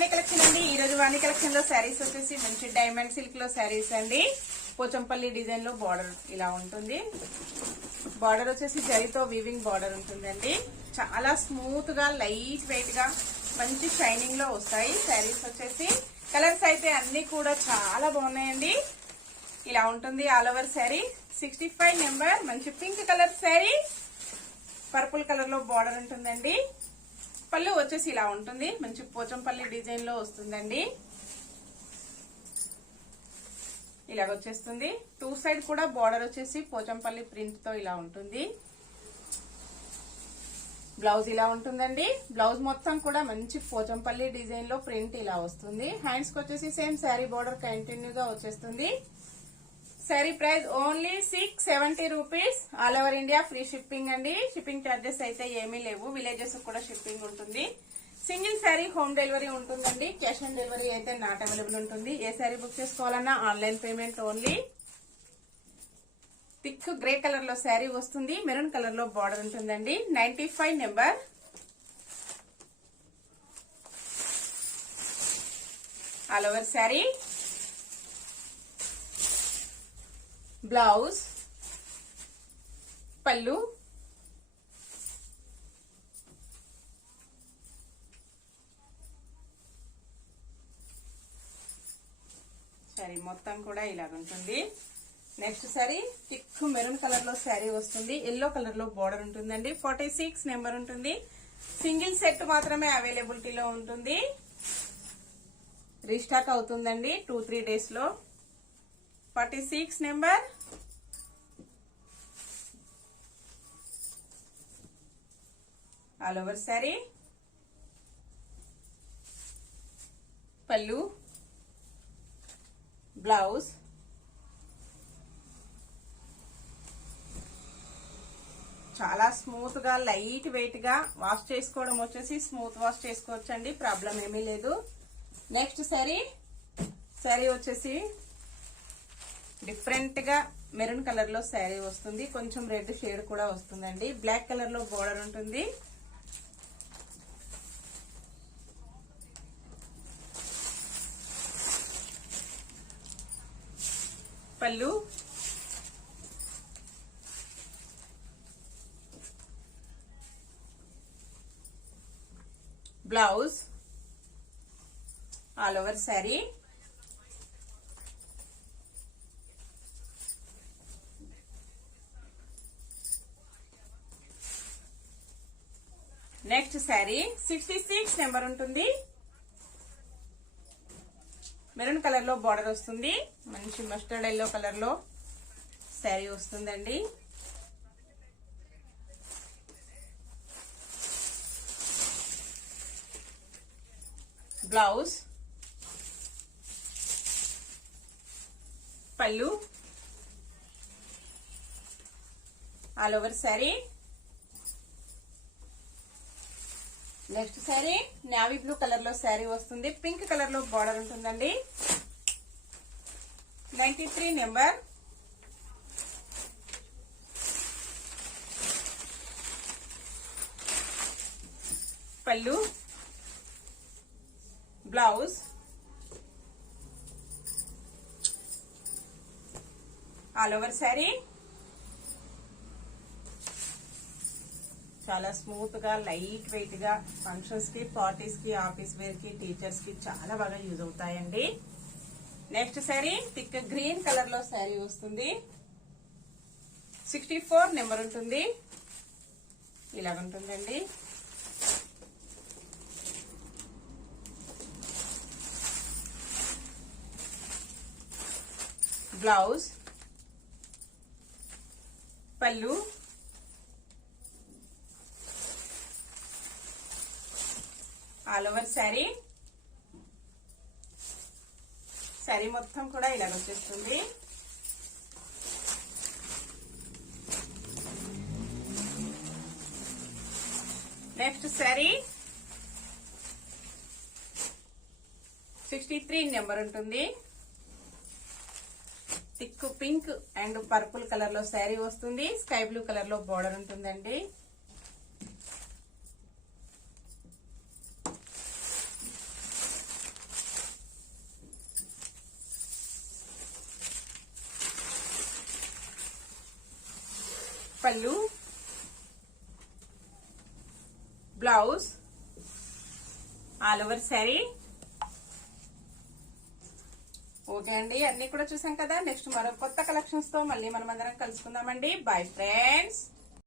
వాణి collection అండి. ఈ రోజు వాణి కలెక్షన్ లో శారీస్ వచ్చేసి మంచి డైమండ్ సిల్క్ లో శారీస్ అండి. పోచంపల్లి డిజైన్ లో బార్డర్ ఇలా ఉంటుంది. బార్డర్ వచ్చేసి జరీతో వీవింగ్ బార్డర్ ఉంటుందండి. చాలా స్మూత్ గా లైట్ వెయిట్ గా మంచి షైనింగ్ లో వస్తాయి శారీస్ వచ్చేసి. కలర్స్ అయితే అన్ని కూడా చాలా బాగున్నాయండి. ఇలా ఉంటుంది ఆల్ ఓవర్ శారీ. 65 నెంబర్ మంచి pink colour sari, purple colour లో బార్డర్ ఉంటుందండి. పళ్ళు వచ్చేసి ఇలా ఉంటుంది, మంచి పోచంపల్లి డిజైన్ లో వస్తుందండి. ఇలాగ వచ్చేస్తుంది. టూ సైడ్ కూడా బార్డర్ వచ్చేసి పోచంపల్లి ప్రింట్ తో ఇలా ఉంటుంది. బ్లౌజ్ ఇలా ఉంటుందండి. బ్లౌజ్ మొత్తం కూడా మంచి పోచంపల్లి డిజైన్ లో ప్రింట్ ఇలా వస్తుంది. హ్యాండ్స్ కి వచ్చేసి సేమ్ శారీ బార్డర్ కంటిన్యూగా వచ్చేస్తుంది. Sari price only 670 rupees. All over India free shipping అండి. షిప్పింగ్ చార్జెస్ అయితే ఏమీ లేవు. విలేజెస్ కూడా షిప్పింగ్ ఉంటుంది. సింగిల్ శారీ హోమ్ డెలివరీ ఉంటుందండి. క్యాష్ ఆన్ డెలివరీ అయితే నాట్ అవైలబుల్ ఉంటుంది. ఏ శారీ బుక్ చేసుకోవాలన్నా online payment only. Thick grey colour లో శారీ వస్తుంది. మెరూన్ కలర్ లో బార్డర్ ఉంటుందండి. 95 number. All over sari. Blouse, pallu, sari మొత్తం కూడా ఇలాగుంటుంది. Next sari thick maroon colour లో శారీ వస్తుంది. ఎల్లో కలర్ లో బార్డర్ ఉంటుందండి. 46 నెంబర్ ఉంటుంది. సింగిల్ సెట్ మాత్రమే అవైలబిలిటీలో ఉంటుంది. రీస్టాక్ అవుతుందండి 2-3 డేస్ లో. 46 నెంబర్. All over sari. పళ్ళు, బ్లౌజ్, చాలా స్మూత్ గా లైట్ వెయిట్ గా వాష్ చేసుకోవడం వచ్చేసి స్మూత్ వాష్ చేసుకోవచ్చండి, ప్రాబ్లం ఏమీ లేదు. నెక్స్ట్ శారీ వచ్చేసి డిఫరెంట్ గా మెరూన్ కలర్ లో శారీ వస్తుంది. కొంచెం రెడ్ షేడ్ కూడా వస్తుందండి. బ్లాక్ కలర్ లో బోర్డర్ ఉంటుంది. పళ్ళు, blouse, all over sari. Next sari 66 number ఉంటుంది. మెరూన్ కలర్ లో బార్డర్ వస్తుంది. మంచి మస్టర్డ్ ఎల్లో కలర్ లో శారీ వస్తుందండి. బ్లౌజ్, పళ్ళు, all over sari. Next sari navy blue colour లో శారీ వస్తుంది. పింక్ కలర్ లో బార్డర్ ఉంటుందండి. 93 నెంబర్. పళ్ళు, బ్లౌజ్, ఆల్ ఓవర్ శారీ. చాలా స్మూత్ గా లైట్ వెయిట్ గా ఫంక్షన్స్ కి, పార్టీస్ కి, ఆఫీస్ వేర్ కి, టీచర్స్ కి చాలా బాగా యూజ్ అవుతాయండి. Next sari thick green colour లో శారీ వస్తుంది. 64 నెంబర్ ఉంటుంది. ఇలాగుంటుందండి. బ్లౌజ్, పళ్ళు, ఆల్ ఓవర్ శారీ. శారీ మొత్తం కూడా ఇలా వచ్చేస్తుంది. నెక్స్ట్ శారీ 63 నెంబర్ ఉంటుంది. Thick pink and purple colour లో శారీ వస్తుంది. స్కై బ్లూ కలర్ లో బోర్డర్ ఉంటుందండి. పళ్ళు, blouse, all over sari. Okay అండి, అన్ని కూడా చూసాం కదా. నెక్స్ట్ మరో కొత్త కలెక్షన్స్ తో మళ్ళీ మనం అందరం కలుసుకుందామండి. Bye friends.